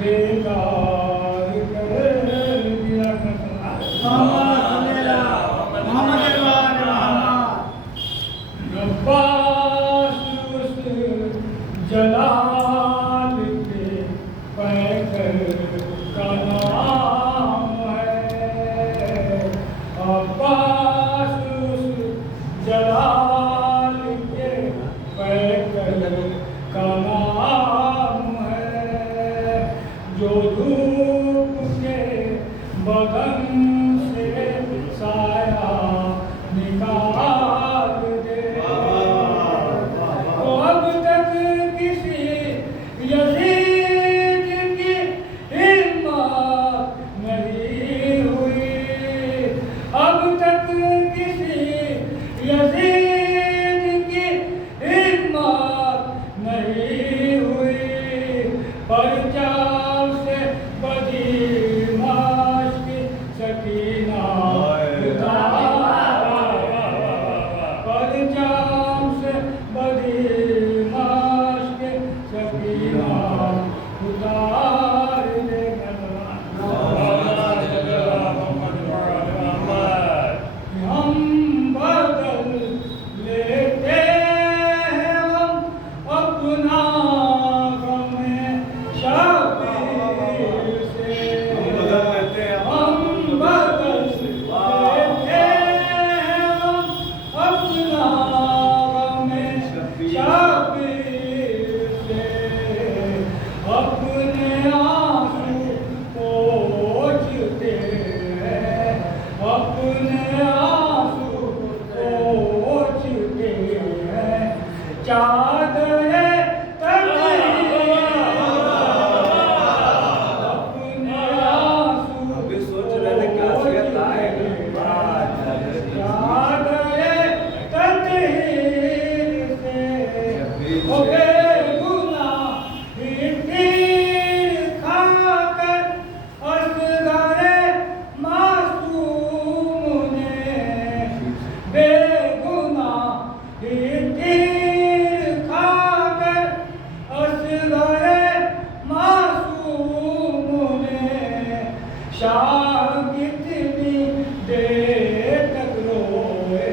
بیدار کر دیا عباس اس جلال کے پیکر کا نام ہے، عباس اس جلال کے پیکر کا نام ہے، جو دھوپ کے بدن سے سایہ نکال دے۔ تو اب تک کسی یزید کی ہمت نہیں ہوئی، اب تک کسی یزید کی ہمت نہیں ہوئی، پرچم سے بدمعاش کی سکینہ پرچم سے بدمعاش کے سکینہ اتار دے۔ ہم بدل لیتے ہیں ہم اپنا غم شبیر سے، ہم بدل لیتے ہیں ہم اپنا غم شبیر سے، اپنے آنسو پوچھتے ہیں، اپنے آنسو پوچھتے ہیں، چادر شاہ کتنی دیر تک روئے،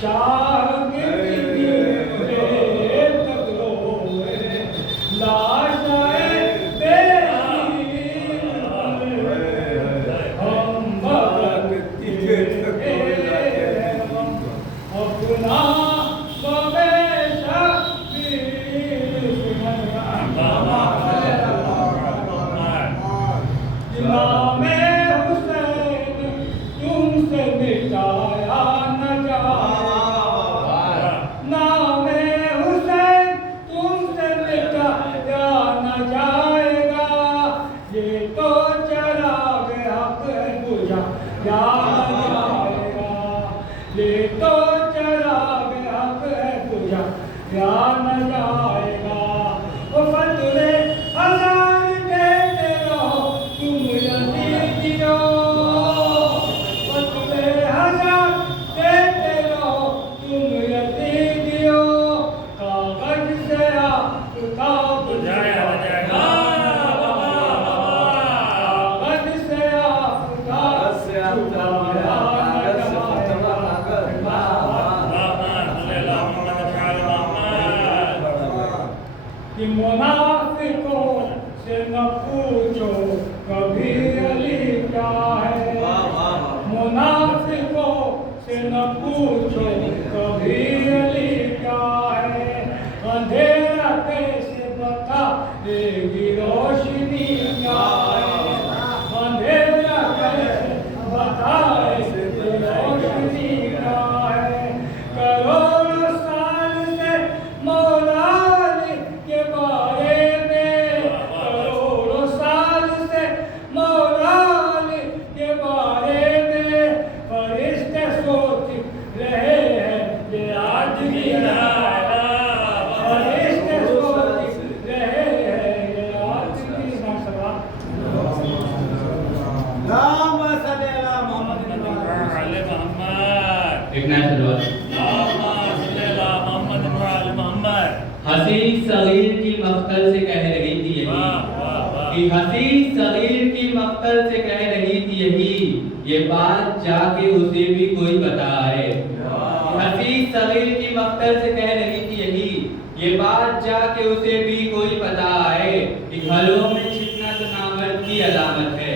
شاہ کتنی دیر تک روئے، لاشائے بے ہم بدلتے ہیں اپنا غم شبیر سے۔ نام حسین تم سے مٹایا نہ جائے، نام حسین تم سے مٹایا نہ جائے گا، یہ تو چراغ حق بجھایا نہ جائے گا، یہ تو چراغ حق بجھایا نہ جائے گا۔ وہ فتوے ہزار دیتے رہو تم یزیدیو، فتوے ہزار دیتے رہو تم یزیدیو، کاغذ سے آفتاب بجھایا جائے گا، کاغذ سے آفتاب بجھایا کہ منافقوں سے نہ پوچھو کبھی علی کیا ہے، منافقوں سے نہ پوچھو کبھی علی کیا ہے، اندھیرا کیسے بتائے گی روشنی کیا ہے، اندھیرا کیسے بتائے گی روشنی کیا ہے، کروڑوں سال سے مولا علی کے بارے میں، کروڑوں سال سے مولا علی کے بارے میں فرشتے سوچ رہے ہیں یہ آدمی فرشتے سوچ رہے ہیں یہ آدمی حسین صغیر کی مقتل سے کہنے لگی تھی کہ ہنسی صغیر کی مقتل سے کہہ رہی تھی یہی، یہ بات جا کے اسے بھی کوئی بتائے. ہنسی صغیر کی مقتل سے کہہ رہی تھی یہی، یہ بات جا کے اسے بھی کوئی بتائے. کہ گھروں میں چھپنا تو نامرد کی علامت ہے،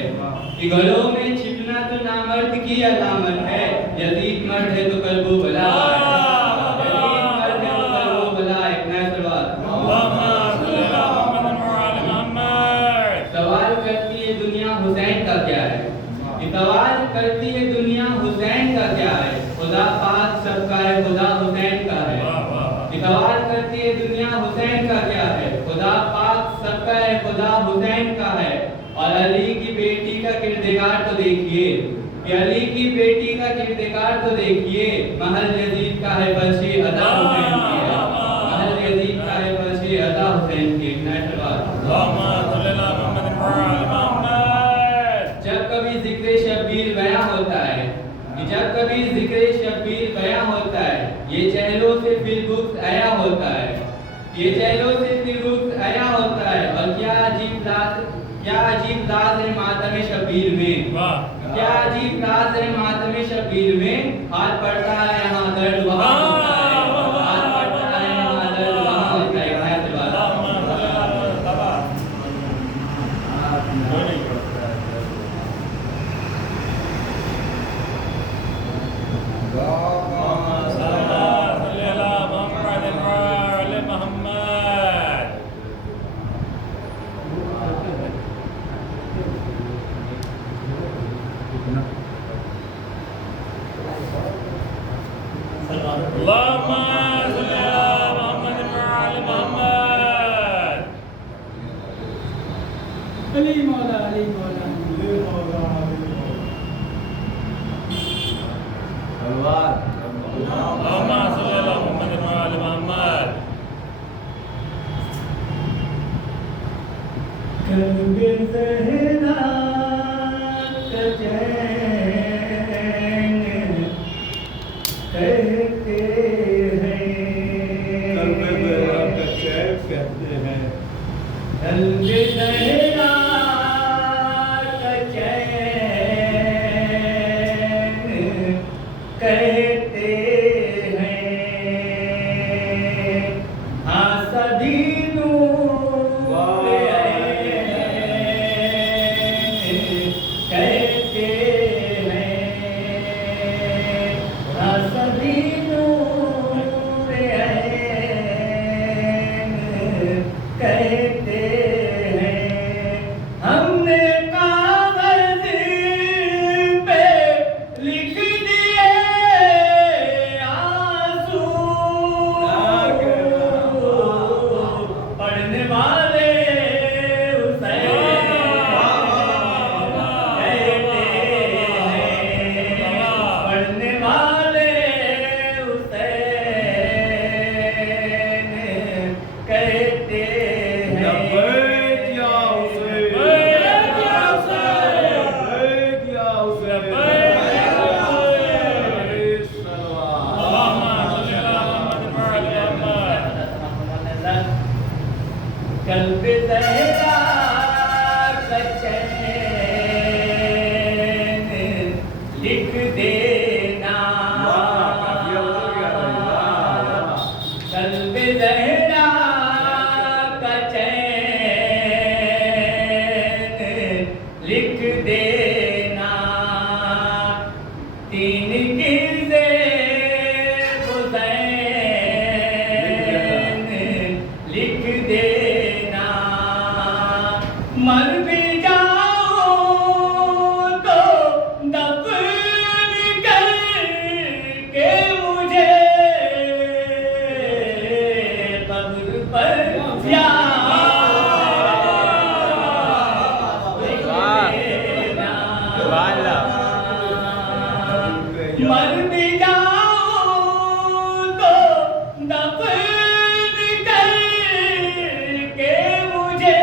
کہ گھروں میں چھپنا تو نامرد کی علامت ہے. یزید مرد ہے تو قلب و بلا ہے، یزید مرد ہے تو قلب و بلا ہے. ایک نیا سوال. سوال کرتی ہے دنیا حسین کا کیا ہے؟ سوال کرتی ہے دنیا حسین کا کیا ہے؟ خدا پاک سب کا ہے، خدا حسین کا ہے. سوال کرتی ہے دنیا حسین کا کیا ہے؟ خدا پاک سب کا ہے، خدا حسین کا ہے. اور علی کی بیٹی کا کردگار تو دیکھیے، کہ علی کی بیٹی کا کردگار تو دیکھیے. محل یزید کا ہے فرشِ ادا حسین کی ہے، محل یزید کا ہے فرشِ ادا حسین کی. نیا سوال. جب کبھی ذکر شبیر بیاں ہوتا ہے، جب کبھی ذکر شبیر بیاں ہوتا ہے، یہ چہلوں سے پھر رخ عیا ہوتا ہے، یہ چہلوں سے پھر رخ عیا ہوتا ہے. اور کیا عجیب راز ہے ماتم شبیر میں، کیا عجیب راز ہے ماتم شبیر میں. ہاتھ پڑتا ہے یہاں درد وہاں ہوتا ہے، ہاتھ پڑتا ہے یہاں درد وہاں ہوتا ہے. علی مولا علی مولا قلب زہرا کا چین کہتے ہیں، قلب زہرا کا چین کہتے ہیں، قلب زہرا کا چین کہتے ہیں. آسدی قلب زہرا کا چین لکھ دینا، قلب زہرا کا چین لکھ دینا. تین گرزے حسین لکھ دینا. مر بھی جاؤں تو دفن کر کے مجھے قبر پر مر بھی جاؤں تو دفن کر کے مجھے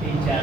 3-4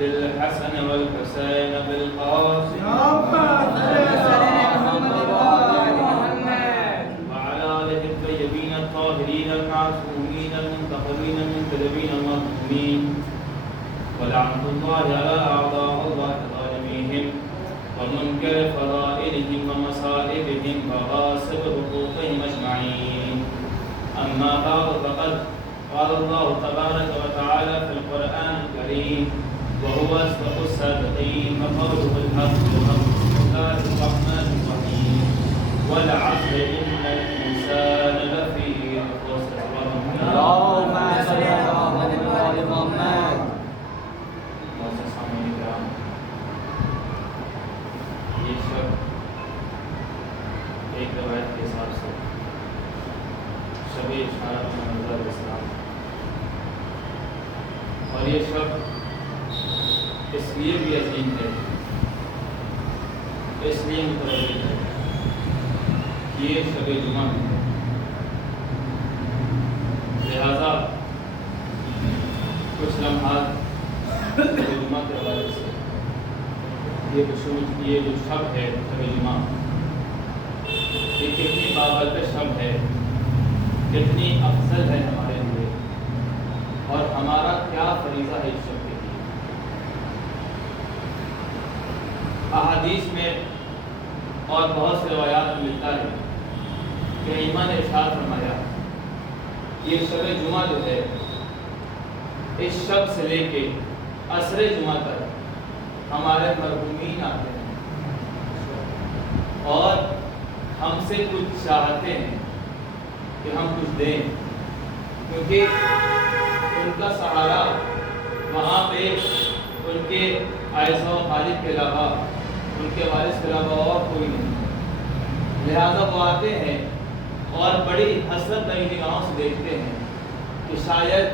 الحسن والحسين بالقاسم وعلى آله الطيبين الطاهرين المعصومين المنتخبين المنتدبين المظلومين ولعنة الله على أعداء الله ظالميهم ومنكر فضائلهم ومصائبهم وغاصب حقوقهم أجمعين. أما بعد فقد قال الله تبارك وتعالى في القرآن الكريم وهو أصدق الصادقين وقوله الحق بسم الله الرحمن الرحيم والعصر إن الإنسان لفي خسر. اللهم صل على محمد وعلى محمد. یہ شب ایک روایت کے حساب سے شب اشارت محمد علیہ السلام، اور یہ شب اس لیے بھی عظیم ہے، اس لیے متوجہ ہے کہ یہ شب جمعہ ہے، لہذا کچھ لمحات شب جمعہ کے حوالے سے یہ جو شب ہے شب جمعہ، یہ کتنی بابرکت شب ہے، کتنی افضل ہے ہمارے لیے، اور ہمارا کیا فریضہ ہے اس شب کے لیے۔ احادیث میں اور بہت سے روایات میں ملتا ہے کہ امام نے ارشاد فرمایا یہ شب جمعہ جو ہے، اس شب سے لے کے عصر جمعہ تک ہمارے مرحومین آتے ہیں اور ہم سے کچھ چاہتے ہیں کہ ہم کچھ دیں، کیونکہ ان کا سہارا وہاں پہ ان کے عائشہ و خالد کے علاوہ، ان کے وارث کے علاوہ اور کوئی نہیں، لہذا وہ آتے ہیں اور بڑی حسرت نئی نگاہوں سے دیکھتے ہیں کہ شاید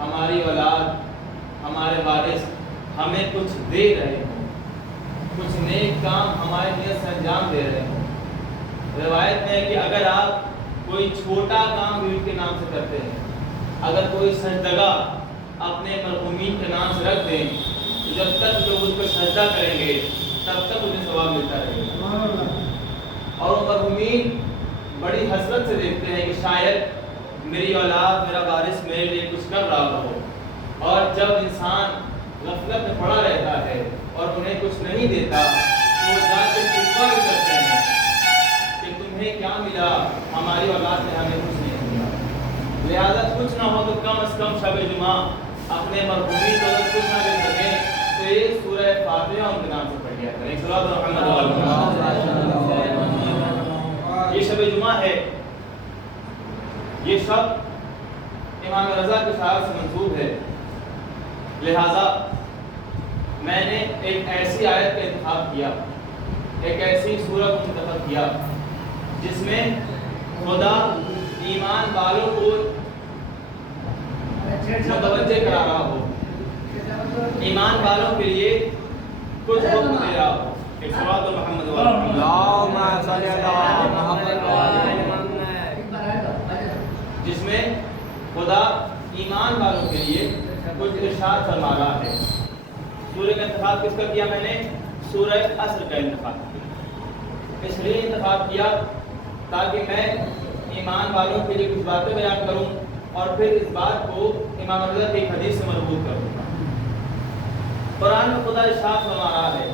ہماری اولاد، ہمارے وارث ہمیں کچھ دے رہے ہوں، کچھ نیک کام ہمارے لیے انجام دے رہے ہوں۔ روایت میں ہے کہ اگر آپ کوئی چھوٹا کام بھی ان کے نام سے کرتے ہیں، اگر کوئی سجدگاہ اپنے مرحومین کے نام سے رکھ دیں تو جب تک لوگ اس پہ سجدہ کریں گے تب تک انہیں ثواب ملتا رہے گا، اور وہ مرحومین بڑی حسرت سے دیکھتے ہیں کہ شاید میری اولاد، میرا وارث میرے لیے کچھ کر رہا ہو، اور جب انسان غفلت میں پڑا رہتا ہے اور انہیں کچھ نہیں دیتا تو وہ جا کے شکوہ بھی کرتے ہیں کہ تمہیں کیا ملا، ہماری اولاد نے ہمیں کچھ نہیں دیا۔ لہذا کچھ نہ ہو تو کم از کم شب جمعہ اپنے مرحومین کو اگر کچھ نہ دے سکیں سے سورہ فاتحہ ان کے نام سے پڑھ لیا کریں. صلوات محمد وعلیہ. یہ شب جمعہ ہے. یہ شب امام رضا کے شعار سے منسوب ہے. لہذا میں نے ایک ایسی آیت کا انتخاب کیا, ایک ایسی سورہ کو منتخب کیا جس میں خدا ایمان والوں کو متوجہ کرا رہا ہو, ایمان والوں کے لیے کچھ حکم دے رہا ہو. ایک صلوات محمد جس میں خدا ایمان والوں کے لیے کچھ ارشاد فرما رہا ہے. سورہ کا انتخاب کس کا کیا میں نے؟ سورہ عصر کا انتخاب کیا. اس لیے انتخاب کیا تاکہ میں ایمان والوں کے لیے کچھ باتیں بیان کروں اور پھر اس بات کو امام رضا کی ایک حدیث سے مربوط کروں. قرآن میں خدا ارشاد فرما رہا ہے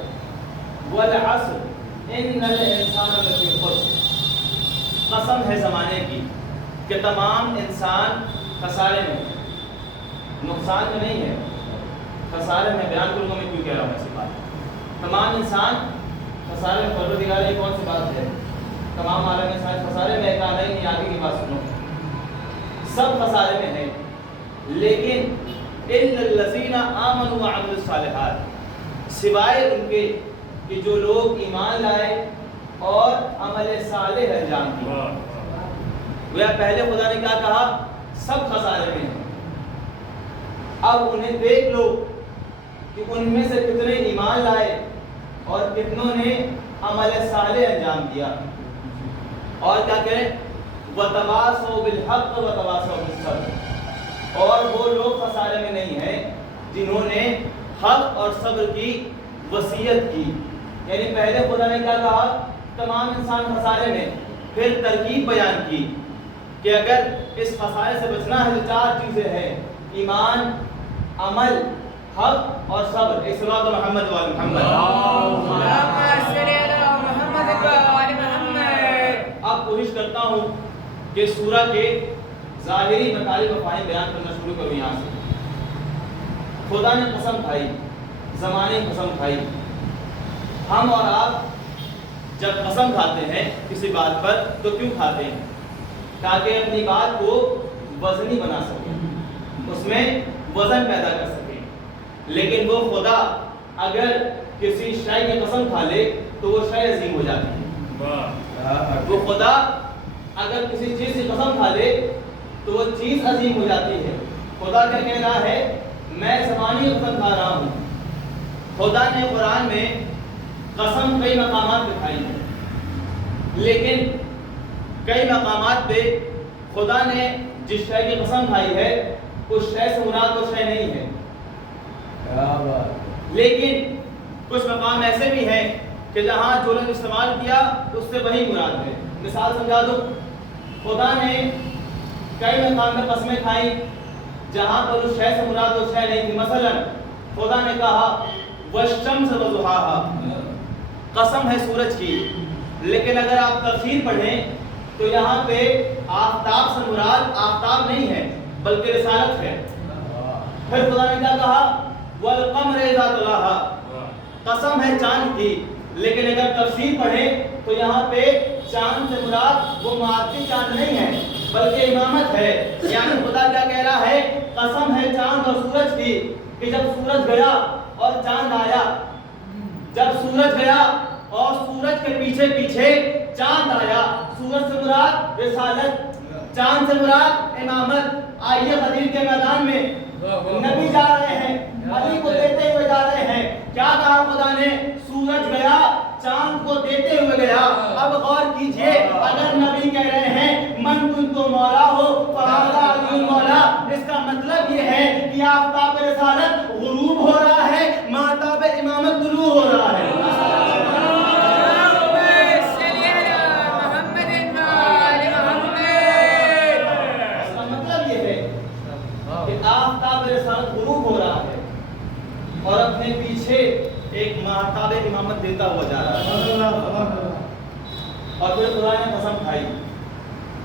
وَالْعَصْرِ إِنَّ الْإِنسَانَ لَفِي خُسْرٍ. قسم ہے زمانے کی کہ تمام انسان خسارے میں, نقصان میں نہیں ہے, خسارے میں. بیان کروں گا میں کیوں کہہ رہا ہوں ایسی بات. تمام انسان خسارے میں. پروردگار یہ کون سی بات ہے؟ تمام عالم انسان خسارے میں. کہا نہیں, آگے کی بات سنو. سب خسارے میں ہیں لیکن إِلَّا الَّذِينَ آمَنُوا وَعَمِلُوا الصَّالِحَاتِ, سوائے ان کے کہ جو لوگ ایمان لائے اور عمل صالح انجام دیا. وہ پہلے خدا نے کیا کہا؟ سب خسارے میں ہیں. اب انہیں دیکھ لو کہ ان میں سے کتنے ایمان لائے اور کتنوں نے عمل صالح انجام دیا. اور کیا کہیں؟ وَتَوَاصَوْا بِالْحَقِّ وَتَوَاصَوْا بِالصَّبْرِ. اور وہ لوگ خسارے میں نہیں ہیں جنہوں نے حق اور صبر کی وصیت کی. یعنی پہلے خدا نے کیا کہا؟ تمام انسان خسارے میں. پھر ترکیب بیان کی کہ اگر اس خسارے سے بچنا ہے تو 4 چیزیں ہیں: ایمان, عمل, حق اور صبر. ایک صلوات محمد وعلی محمد. اب کوشش کرتا ہوں کہ سورہ کے ظاہری مطالب و فہم بیان کرنا شروع کروں. یہاں سے خدا نے قسم کھائی, زمانے کی قسم کھائی. ہم اور آپ جب قسم کھاتے ہیں کسی بات پر تو کیوں کھاتے ہیں؟ تاکہ اپنی بات کو وزنی بنا سکیں, اس میں وزن پیدا کر سکیں. لیکن وہ خدا اگر کسی شے کی قسم کھا لے تو وہ شے عظیم ہو جاتی ہے. وہ خدا اگر کسی چیز کی قسم کھا لے تو وہ چیز عظیم ہو جاتی ہے. خدا کیا کہہ رہا ہے؟ میں زمانی قسم کھا رہا ہوں. خدا نے قرآن میں قسم کئی مقامات پہ کھائی ہے, لیکن کئی مقامات پہ خدا نے جس شے کی قسم کھائی ہے اس شے سے مراد وہ شے نہیں ہے. لیکن کچھ مقام ایسے بھی ہیں کہ جہاں جو لوگ استعمال کیا اس سے وہی مراد ہے. مثال سمجھا دو. خدا نے کئی مقام میں قسمیں کھائیں جہاں پر اس شے سے مراد وہ شے نہیں تھی. مثلا خدا نے کہا وَالشَّمْسِ وَضُحَاهَا, قسم ہے سورج کی. لیکن اگر آپ تفسیر پڑھیں تو یہاں پہ آفتاب سے مراد آفتاب نہیں ہے بلکہ رسالت ہے. پھر خدا نے کیا کہا؟ وَالْقَمْرِ إِذَا تَلَاهَا, قسم ہے چاند کی. لیکن اگر تفسیر پڑھیں تو یہاں پہ چاند سے مراد وہ معدی چاند نہیں ہے بلکہ امامت ہے. یعنی خدا کیا کہہ رہا ہے؟ قسم ہے چاند اور سورج کی کہ جب سورج گیا اور چاند آیا, جب سورج گیا اور سورج کے پیچھے پیچھے چاند آیا. سورج سے مراد رسالت, چاند سے مراد امامت. آئیے غدیر کے میدان میں نبی جا رہے ہیں, علی کو دیتے ہوئے جا رہے ہیں. کیا کہا خدا نے؟ سورج گیا, چاند کو دیتے ہوئے گیا. اب غور کیجئے, اگر نبی کہہ رہے ہیں من کنتو مولا ہو فہذا علی مولا, اس کا مطلب یہ ہے کہ آفتاب رسالت غروب ہو رہا ہے, مہتاب امامت طلوع ہو رہا ہے. اس کا مطلب یہ ہے کہ آفتاب رسالت غروب ہو رہا ہے اور اپنے پیچھے ایک مہتاب امامت دیتا ہوا جا رہا ہے. اور پھر خدا نے قسم کھائی.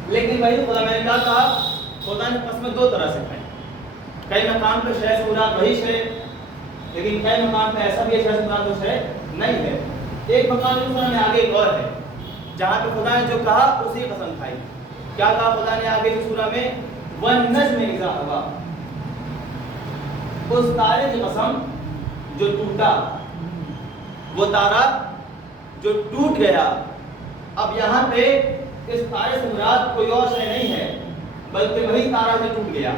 لیکن وہی خدا, میں نے کہا خدا نے قسمیں 2 طرح سے کھائی. کئی مقام پہ شے سے مراد وہی شے لیکن کئی مقام پہ ایسا بھی ہے شخص قرآن کچھ ہے نہیں ہے. ایک مقام میں آگے ایک اور ہے جہاں پہ خدا نے جو کہا اسی قسم کھائی. کیا کہا خدا نے آگے کی سورہ میں؟ وَالنَّجْمِ إِذَا هَوَىٰ، اس تارے کی قسم جو ٹوٹا، وہ تارا جو ٹوٹ گیا. اب یہاں پہ اس تارے سے مراد کوئی اور شے نہیں ہے بلکہ وہی تارا جو ٹوٹ گیا.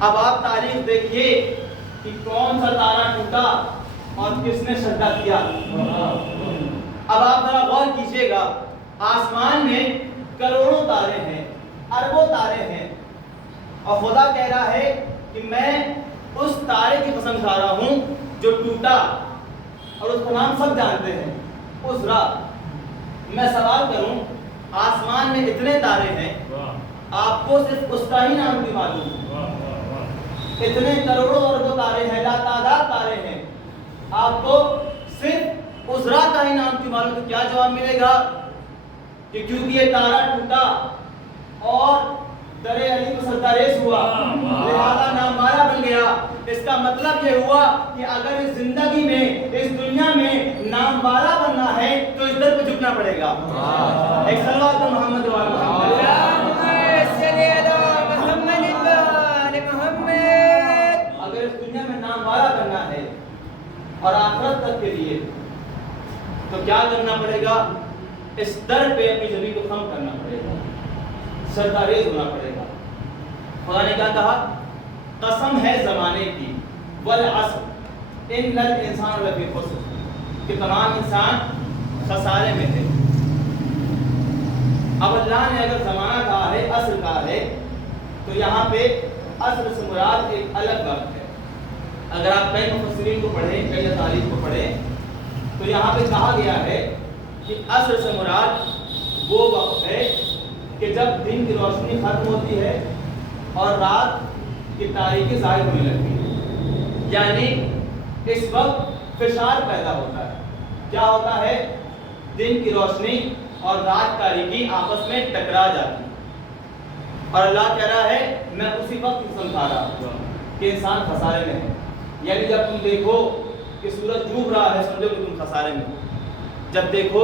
اب آپ تاریخ دیکھیے کہ کون سا تارا ٹوٹا اور کس نے سجدہ کیا. اب آپ ذرا غور کیجئے گا، آسمان میں کروڑوں تارے ہیں، اربوں تارے ہیں، اور خدا کہہ رہا ہے کہ میں اس تارے کی قسم کھا رہا ہوں جو ٹوٹا، اور اس کا نام سب جانتے ہیں، عزرا. میں سوال کروں، آسمان میں اتنے تارے ہیں، آپ کو صرف اس کا ہی نام بھی معلوم؟ اتنے کروڑوں اربوں تارے ہیں، لا تعداد تارے ہیں، آپ کو صرف عزرا کا ہی نام کیوں معلوم؟ تو کیا جواب ملے گا کہ کیونکہ یہ تارا ٹوٹا اور درے علی کو سرتاریز ہوا لہذا نامارا بن گیا. اس کا مطلب یہ ہوا کہ اگر اس زندگی میں، اس دنیا میں نامارا بننا ہے تو اس در پہ جھکنا پڑے گا. ایک صلوات محمد و آل محمد. اگر اس دنیا میں نامارا بننا ہے اور آخرت تک کے لیے تو کیا کرنا پڑے گا؟ اس در پہ اپنی زمین کو خم کرنا پڑے گا، سرتاریز ہونا پڑے گا. خدا نے کیا کہا؟ قسم ہے زمانے کی، والعصر ان الانسان لفی خسر، کہ تمام انسان خسارے میں ہے. اب اللہ نے اگر زمانہ کہا ہے، عصر کہا ہے، تو یہاں پہ عصر سے مراد ایک الگ وقت ہے. اگر آپ کئی مفسرین کو پڑھیں، کئی تاریخ کو پڑھیں، تو یہاں پہ کہا گیا ہے کہ عصر سے مراد وہ وقت ہے کہ جب دن کی روشنی ختم ہوتی ہے اور رات کی تاریکی ظاہر ہونے لگتی ہے. یعنی اس وقت فشار پیدا ہوتا ہے. کیا ہوتا ہے؟ دن کی روشنی اور رات تاریکی آپس میں ٹکرا جاتی ہے. اور اللہ کہہ رہا ہے میں اسی وقت کی قسم کھا رہا ہوں کہ انسان خسارے میں ہے. یعنی جب تم دیکھو کہ سورج ڈوب رہا ہے سمجھو کہ تم خسارے میں ہو. جب دیکھو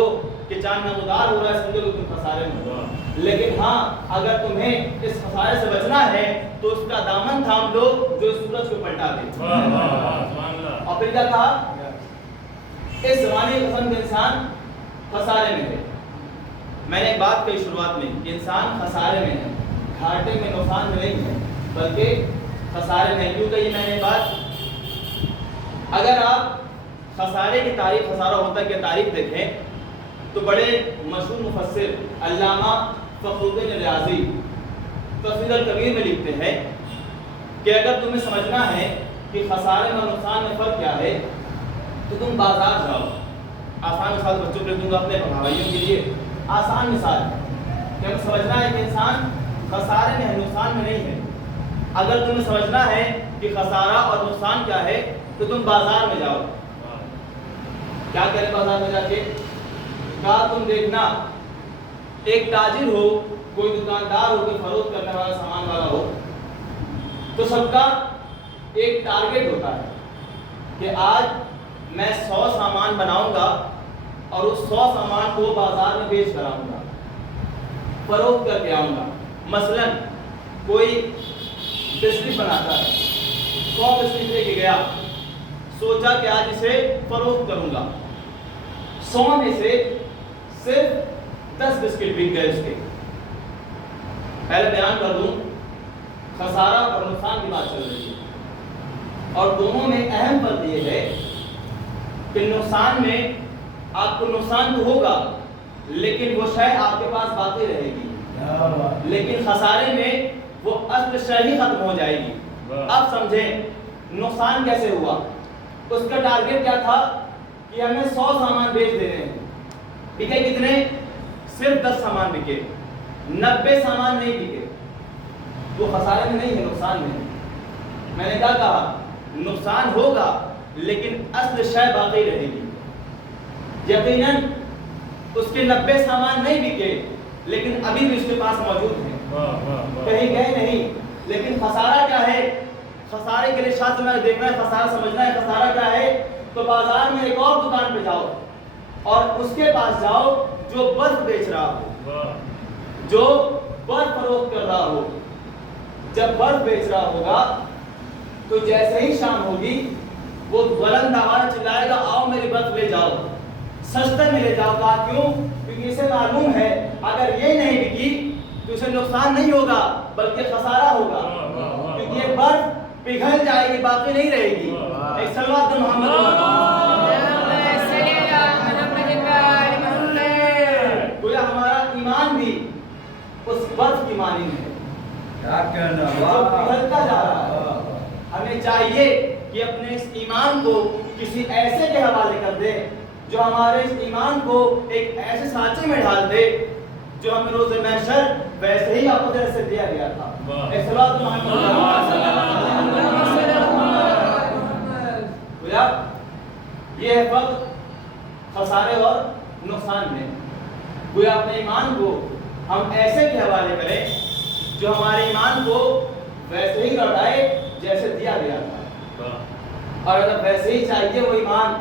کہ چاند نمودار ہو رہا ہے سمجھو کہ تم خسارے میں ہو. لیکن ہاں اگر تمہیں اس خسارے سے بچنا ہے تو اس کا دامن تھام لو جو سورج کو پلٹا دے. اور پھر کیا کہا؟ اس زمانے کی قسم کے انسان خسارے میں ہے. میں نے ایک بات کہی شروعات میں کہ انسان خسارے میں ہے، گھاٹے میں، نقصان میں نہیں ہے بلکہ خسارے میں. کیوں کہی میں نے بات؟ اگر آپ خسارے کی تاریخ، خسارہ ہوتا ہے کہ تاریخ دیکھیں تو بڑے مشہور مفسر علامہ فخر الدین ریاضی تفسیر الکبیر میں لکھتے ہیں کہ اگر تمہیں سمجھنا ہے کہ خسارے میں اور نقصان میں فرق کیا ہے تو تم بازار جاؤ. آسان مثال بچوں کے دوں گا اپنے بھائیوں کے لیے. آسان مثال کہ ہمیں سمجھنا ہے کہ انسان خسارے میں ہے، نقصان میں نہیں ہے. اگر تمہیں سمجھنا ہے کہ خسارہ اور نقصان کیا ہے تو تم بازار میں جاؤ. کیا کریں بازار میں جا کے؟ کہا تم دیکھنا ایک تاجر ہو، کوئی دکاندار ہو، کوئی فروخت کرنے والا، سامان والا ہو، تو سب کا ایک ٹارگیٹ ہوتا ہے کہ آج میں 100 سامان بناؤں گا اور اس 100 سامان کو بازار میں بیچ کر آؤں گا، فروخت کر کے آؤں گا. مثلا کوئی بسکٹ بناتا ہے، 100 بسکٹ لے کے گیا، سوچا کہ آج اسے فروخت کروں گا. 100 میں سے صرف 10 بسکٹ بک گئے اس کے. پہلے بیان کر دوں خسارہ اور نقصان کی بات چل رہی ہے اور دونوں میں اہم فرق یہ ہے کہ نقصان میں آپ کو نقصان تو ہوگا لیکن وہ شے آپ کے پاس باقی رہے گی، لیکن خسارے میں وہ اصل شے ہی ختم ہو جائے گی. اب سمجھیں نقصان کیسے ہوا. اس کا ٹارگیٹ کیا تھا کہ ہمیں 100 سامان بیچ دینے ہیں. بکے کتنے؟ صرف 10 سامان بکے، 90 سامان نہیں بکے. وہ خسارے میں نہیں ہے، نقصان میں. میں نے کیا کہا؟ نقصان ہوگا لیکن اصل شے باقی رہے گی. یقیناً اس کے 90 سامان نہیں بکے لیکن ابھی بھی اس کے پاس موجود ہیں، کہیں گئے نہیں. لیکن خسارہ کیا ہے؟ خسارے کے لیے شاید میں دیکھنا ہے، خسارہ سمجھنا ہے خسارہ کیا ہے، تو بازار میں ایک اور دکان پہ جاؤ اور اس کے پاس جاؤ جو برف بیچ رہا ہو، جو برف فروخت کر رہا ہو. جب برف بیچ رہا ہوگا تو جیسے ہی شام ہوگی وہ بلند آواز چلائے گا آؤ میری برف لے جاؤ، سستے میں لے جاؤ. کہا کیوں؟ کیونکہ اسے معلوم ہے اگر یہ نہیں بکی تو اسے نقصان نہیں ہوگا بلکہ خسارہ ہوگا، کیونکہ یہ برف پگھل جائے گی، باقی نہیں رہے گی. ایک صلوات محمد گویا ہمارا ایمان بھی اس برف کی مانند ہے جو پگھلتا جا رہا ہے. ہمیں چاہیے کہ اپنے اس ایمان کو کسی ایسے کے حوالے کر دے جو ہمارے اس ایمان کو ایک ایسے سانچے میں ڈال دے جو ہمیں روز محشر ویسے ہی آپ سے دیا گیا تھا. صلوات محمد یہ ہے فرق خسارے اور نقصان میں. گویا اپنے ایمان کو ہم ایسے کے حوالے کریں جو ہمارے ایمان کو ویسے ہی لوٹائے جیسے دیا گیا تھا. اور اگر ویسے ہی چاہیے وہ ایمان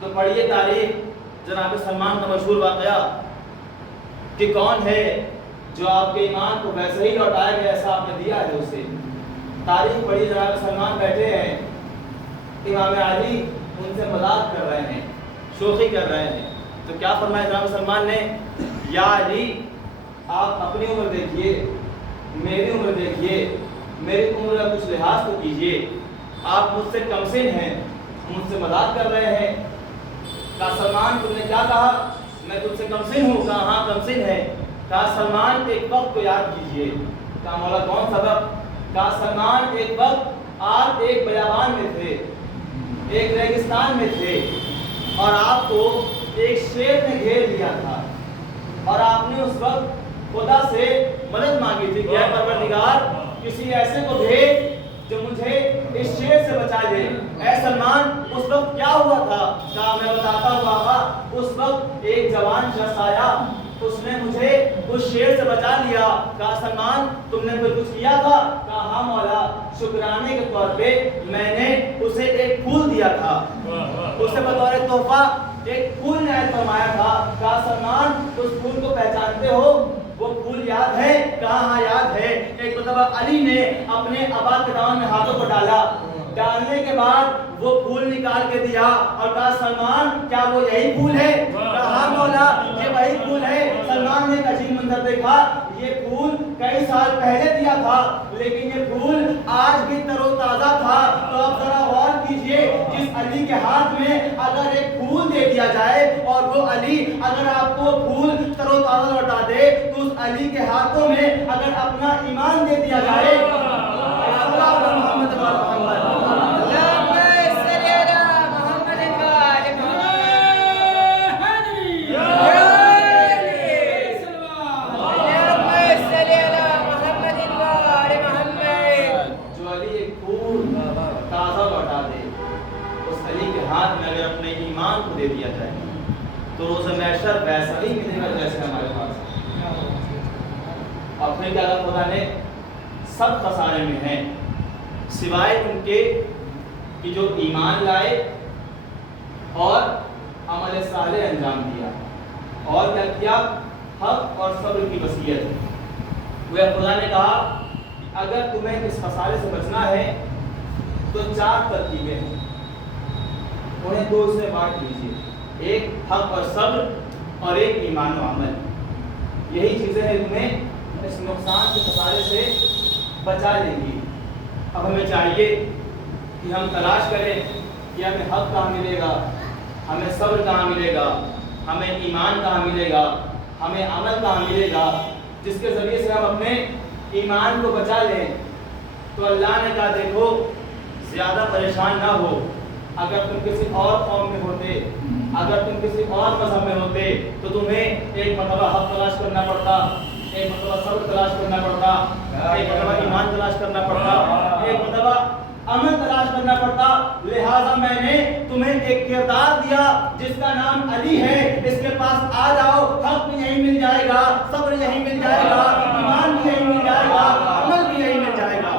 تو پڑھیے تاریخ جناب سلمان کا مشہور واقعہ کہ کون ہے جو آپ کے ایمان کو ویسے ہی لوٹائے گا جیسا آپ نے دیا ہے اسے. تاریخ پڑھیے جناب سلمان بیٹھے ہیں، امام علی ان سے مذاق کر رہے ہیں، شوخی کر رہے ہیں. تو کیا فرمایا جناب سلمان نے؟ یا علی آپ اپنی عمر دیکھیے، میری عمر دیکھیے، میری عمر کا کچھ لحاظ تو کیجیے. آپ مجھ سے کم سن ہیں، مجھ سے مذاق کر رہے ہیں. کہا سلمان تم نے کیا کہا؟ میں تم سے کم سن ہوں. کہا ہاں کم سن ہے. کہا سلمان ایک وقت کو یاد کیجیے. کہا مولا کون سا وقت؟ کہا سلمان ایک وقت آپ ایک بیابان میں تھے، ایک ریگستان میں تھے اور آپ کو ایک شیر نے گھیر لیا تھا اور آپ نے اس وقت خدا سے مدد مانگی تھی کہ اے پروردگار کسی ایسے کو بھیج جو مجھے اس شیر سے بچا لے. اے سلمان اس وقت کیا ہوا تھا؟ کہا میں بتاتا ہوں آقا. اس وقت ایک جوان شخص آیا، اس نے مجھے اس شیر سے بچا لیا. کہا سلمان تم نے پھر کچھ کیا تھا؟ کہا ہاں مولا، شکرانے کے طور پہ میں نے اسے ایک پھول دیا تھا، اسے بطور تحفہ ایک پھول نے فرمایا تھا. کہا سلمان اس پھول کو پہچانتے ہو؟ وہ پھول یاد ہے؟ کہا ہاں یاد ہے. ایک مرتبہ علی نے اپنے ابا کے دامن میں ہاتھوں کو ڈالا، ڈالنے کے بعد وہ پھول نکال کے دیا اور کہا سلمان کیا وہ یہی پھول ہے؟ کہا ہاں مولا یہ وہی پھول ہے. سلمان نے ایک عجیب منظر دیکھا، یہ پھول کئی سال پہلے دیا تھا لیکن یہ پھول آج بھی تر و تازہ تھا. تو اب ذرا غور کیجئے، جس علی کے ہاتھ میں اگر ایک پھول دے دیا جائے اور وہ علی اگر آپ کو پھول تر و تازہ لوٹا دے تو اس علی کے ہاتھوں میں اگر اپنا ایمان دے دیا جائے دے دیا جائے تو روز محشر ویسا ہی ملے گا جیسے ہمارے پاس. اور پھر کیا خدا نے سب خسارے میں ہیں سوائے ان کے کہ جو ایمان لائے اور عمل صالح انجام دیا اور کیا کیا؟ حق اور صبر کی وصیت. وہ خدا نے کہا اگر تمہیں اس خسارے سے بچنا ہے تو 4 ترکیبیں ہیں، انہیں 2 سے بانٹ لیجیے، ایک حق اور صبر اور ایک ایمان و عمل. یہی چیزیں ہیں تمہیں اس نقصان کے خسارے سے بچا لیں گی. اب ہمیں چاہیے کہ ہم تلاش کریں کہ ہمیں حق کہاں ملے گا، ہمیں صبر کہاں ملے گا، ہمیں ایمان کہاں ملے گا، ہمیں عمل کہاں ملے گا جس کے ذریعے سے ہم اپنے ایمان کو بچا لیں. تو اللہ نے کہا دیکھو زیادہ پریشان نہ ہو. اگر تم کسی اور قوم میں ہوتے، اگر تم کسی اور مذہب میں ہوتے تو تمہیں ایک مرتبہ حق تلاش کرنا پڑتا، ایک مرتبہ صبر تلاش کرنا پڑتا، ایک مرتبہ ایمان تلاش کرنا پڑتا، ایک مرتبہ امن تلاش کرنا پڑتا. لہٰذا میں نے تمہیں ایک کردار دیا جس کا نام علی ہے. اس کے پاس آ جاؤ، حق بھی یہیں مل جائے گا، صبر یہیں مل جائے گا، ایمان بھی یہیں مل جائے گا، عمل بھی یہیں مل جائے گا.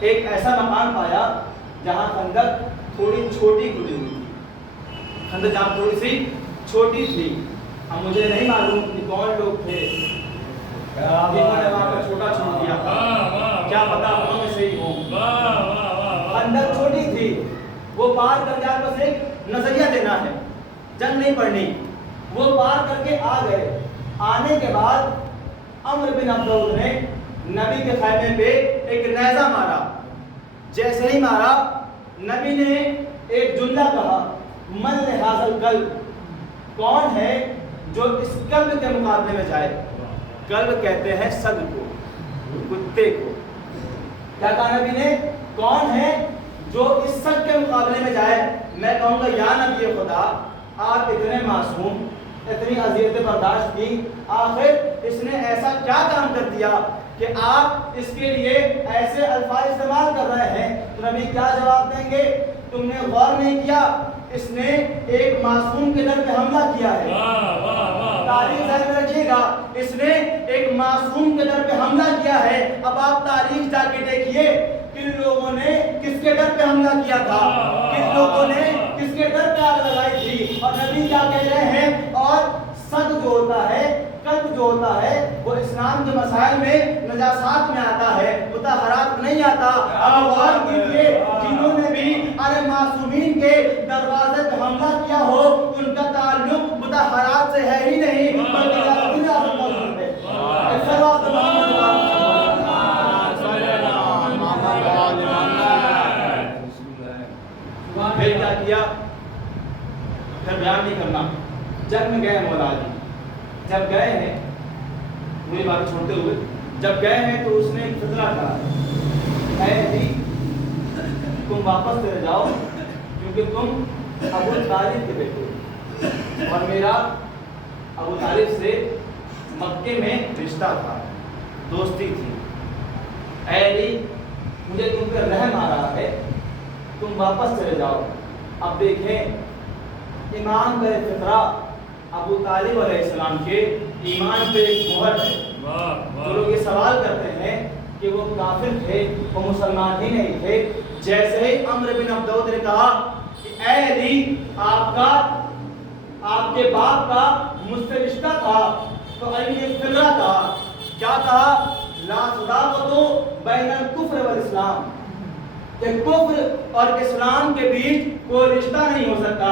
ایک ایسا مکان پایا جہاں خندق تھوڑی چھوٹی کھدی ہوئی تھی، خندق جہاں تھوڑی سی چھوٹی تھی. اب مجھے نہیں معلوم کہ کون لوگ تھے جنہوں نے وہاں پر چھوٹا چھوڑ دیا تھا، کیا پتا ہم میں سے ہی ہوں. خندق چھوٹی تھی، وہ پار کر جا، بس ایک نظریہ دینا ہے، جنگ نہیں پڑنی. وہ پار کر کے آ گئے. آنے کے بعد عمرو بن عبد نے نبی کے خیمے پہ ایک نیزہ مارا. جیسے ہی مارا نبی نے ایک جملہ کہا، من لحاظ القلب، کون ہے جو اس قلب کے مقابلے میں جائے. قلب کہتے ہیں سگ کو، کتے کو. کیا کہا نبی نے؟ کون ہے جو اس سگ کے مقابلے میں جائے. میں کہوں گا یا نبی خدا، آپ اتنے معصوم، اتنی اذیتیں برداشت کی، آخر اس نے ایسا کیا کام کر دیا کہ آپ اس کے لیے ایسے الفاظ استعمال کر رہے ہیں. تو نبی کیا جواب دیں گے؟ تم نے غور نہیں کیا، اس نے ایک معصوم کے در پہ حملہ کیا ہے. تاریخ ذہن میں رکھیے گا، اس نے ایک معصوم کے در پہ حملہ کیا ہے. اب آپ تاریخ جا کے دیکھیے کن لوگوں نے کس کے در پہ حملہ کیا تھا، کن لوگوں نے کس کے در پہ آگ لگائی تھی. اور نبی کیا کہہ رہے ہیں؟ اور سگ جو ہوتا ہے، قلب جو ہوتا ہے، وہ اسلام کے مسائل میں نجاسات میں آتا ہے، مطہرات نہیں آتا. اب غور کیجیے، جنہوں نے بھی ارے معصومین کے دروازے پہ حملہ کیا ہو، ان کا تعلق مطہرات سے ہے ہی نہیں، بلکہ پھر کیا کیا؟ پھر بیان نہیں کرنا. جنگ میں گئے مولا علی. جب گئے ہیں، وہی بات چھوڑتے ہوئے جب گئے ہیں تو اس نے ایک فطرہ کہا، اے علی تم واپس چلے جاؤ، کیونکہ تم ابو طالب کے بیٹے ہو، اور میرا ابو طالب سے مکے میں رشتہ تھا، دوستی تھی. اے علی مجھے تم پہ رحم آ رہا ہے، تم واپس چلے جاؤ. اب دیکھیں ایمان کا فطرہ ابو طالب علیہ السلام کے ایمان پہ ایک مہر ہے. جو لوگ یہ سوال کرتے ہیں کہ وہ کافر تھے، وہ مسلمان ہی نہیں تھے، جیسے ہی عمرو بن عبد نے کہا کہ اے علی آپ کے باپ کا مجھ سے رشتہ تھا، تو علی نے فطرہ کہا. کیا کہا؟ لا صداقۃ بین الکفر والاسلام، کہ کفر اور اسلام کے بیچ کوئی رشتہ نہیں ہو سکتا.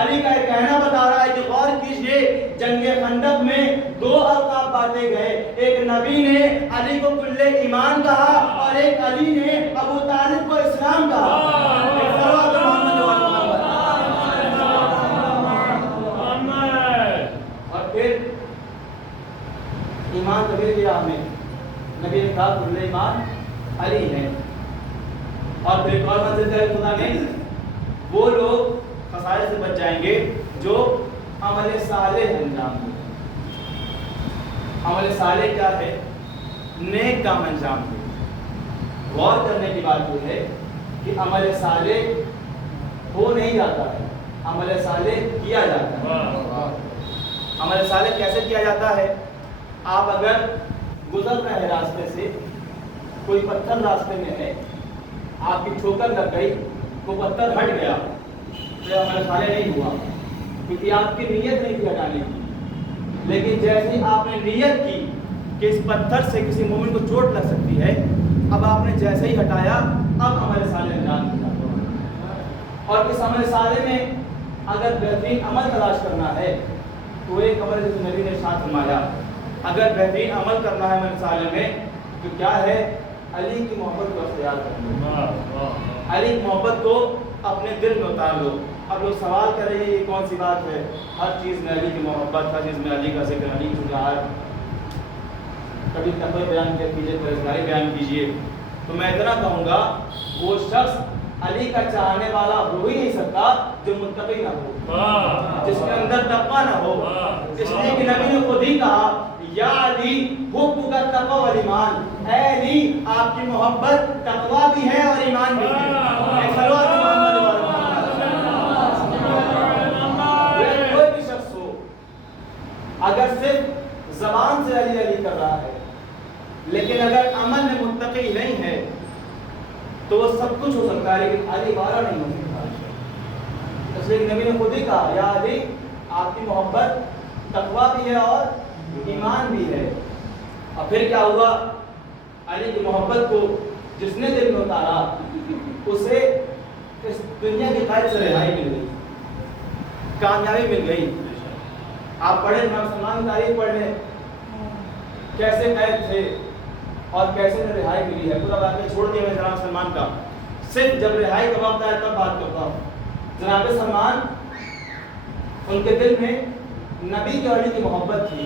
علی کا ایک کہنا بتا رہا ہے کہ غور کیجئے، جنگ خندق میں دو القاب بانٹے گئے. ایک نبی نے علی کو کل ایمان کہا، اور ایک علی نے ابو طالب کو اسلام کہا. اور پھر ایمان کبیر کی راہ میں نبی نے کہا کل ایمان علی ہے. اور پھر ایک اور منزل ہے خدا نے، وہ لوگ خسائر سے بچ جائیں گے جو عمل صالح انجام دیں. عمل صالح کیا ہے؟ نیک کام انجام دیں. غور کرنے کی بات یہ ہے کہ عمل صالح ہو نہیں جاتا ہے، عمل صالح کیا جاتا ہے. عمل صالح کیسے کیا جاتا ہے؟ آپ اگر گزر رہے ہیں راستے سے، کوئی پتھر راستے میں ہے، آپ کی ٹھوکر لگ گئی، وہ پتھر ہٹ گیا، تو عمل صالح نہیں ہوا، کیونکہ آپ کی نیت نہیں تھی ہٹانے کی. لیکن جیسے ہی آپ نے نیت کی کہ اس پتھر سے کسی مومن کو چوٹ لگ سکتی ہے، اب آپ نے جیسے ہی ہٹایا، اب عمل صالح انجام دیا. اور اس عمل صالح میں اگر بہترین عمل تلاش کرنا ہے تو ایک عمل جو نبی نے ارشاد فرمایا، اگر بہترین عمل کرنا ہے عمل صالح میں تو کیا ہے؟ علی کی محبت کو اختیار کرنا. علی کی محبت کو اپنے دل میں اتار لو. اب لوگ سوال کر رہے ہیں یہ کون سی بات ہے؟ ہر چیز میں علی کی محبت، ہر چیز میں علی کا ذکر، علی کی شجاعت. کبھی تقوی بیان کیجیے، پرہیزگاری بیان کیجیے. تو میں اتنا کہوں گا، وہ شخص علی کا چاہنے والا ہو ہی نہیں سکتا جو متقی نہ ہو، جس کے اندر تقوی نہ ہو. اس لیے کہ نبی نے خود ہی کہا یا علی حب کا تقوی والایمان، اے علی آپ کی محبت تقوی بھی ہے اور ایمان بھی ہے. کوئی بھی شخص ہو اگر صرف زبان سے علی علی کر رہا ہے لیکن اگر عمل میں متقی نہیں ہے تو وہ سب کچھ ہو سکتا ہے لیکن علی والا نہیں ہو سکتا. اس لیے نبی نے خود ہی کہا یا علی آپ کی محبت تقویٰ بھی ہے اور ایمان بھی ہے. اور پھر کیا ہوا؟ علی کی محبت کو جس نے دل میں اتارا اسے اس دنیا کی قید سے رہائی مل گئی, کامیابی مل گئی. آپ پڑھیں امام سلمان کی تاریخ پڑھ لیں, کیسے قید تھے اور کیسے انہیں رہائی ملی ہے. پورا واقعہ چھوڑ دیا میں جناب سلمان کا, صرف جب رہائی کا وقت آیا تب بات کرتا ہوں. جناب سلمان ان کے دل میں نبی کے علی کی محبت تھی.